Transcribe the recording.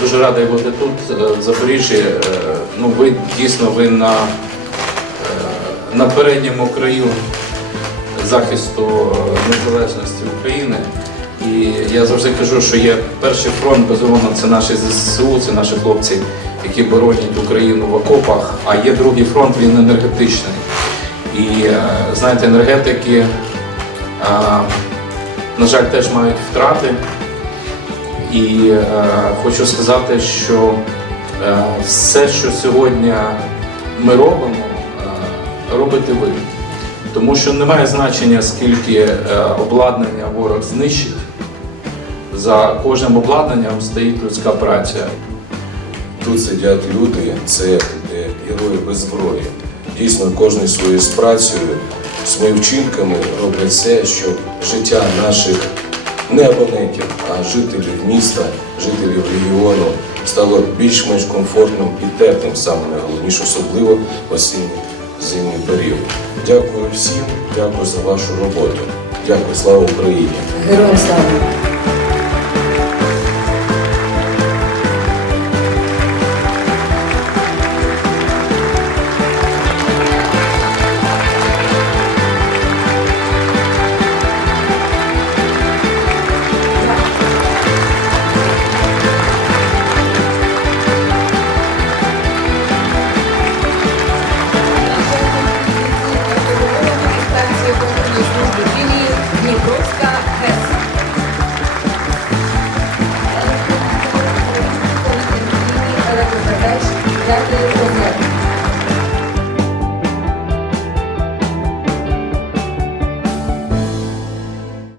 дуже радий бути тут, е, в Запоріжжі. Е, Ну, ви дійсно ви на, е, на передньому краю захисту незалежності України. І я завжди кажу, що є перший фронт, безумовно, це наші ЗСУ, це наші хлопці, які боронять Україну в окопах, а є другий фронт, він енергетичний. І знаєте, енергетики, на жаль, теж мають втрати. І е, хочу сказати, що е, все, що сьогодні ми робимо, е, робите ви. Тому що немає значення, скільки е, обладнання ворог знищить. За кожним обладнанням стоїть людська праця. Тут сидять люди, це герої без зброї. Дійсно, кожен своєю працею, своїми вчинками роблять все, щоб життя наших не абонентів, а жителів міста, жителів регіону стало більш-менш комфортним і теплим, саме найголовніше, особливо в осінній зимній період. Дякую всім, дякую за вашу роботу. Дякую, слава Україні! Героям слава! Thank you.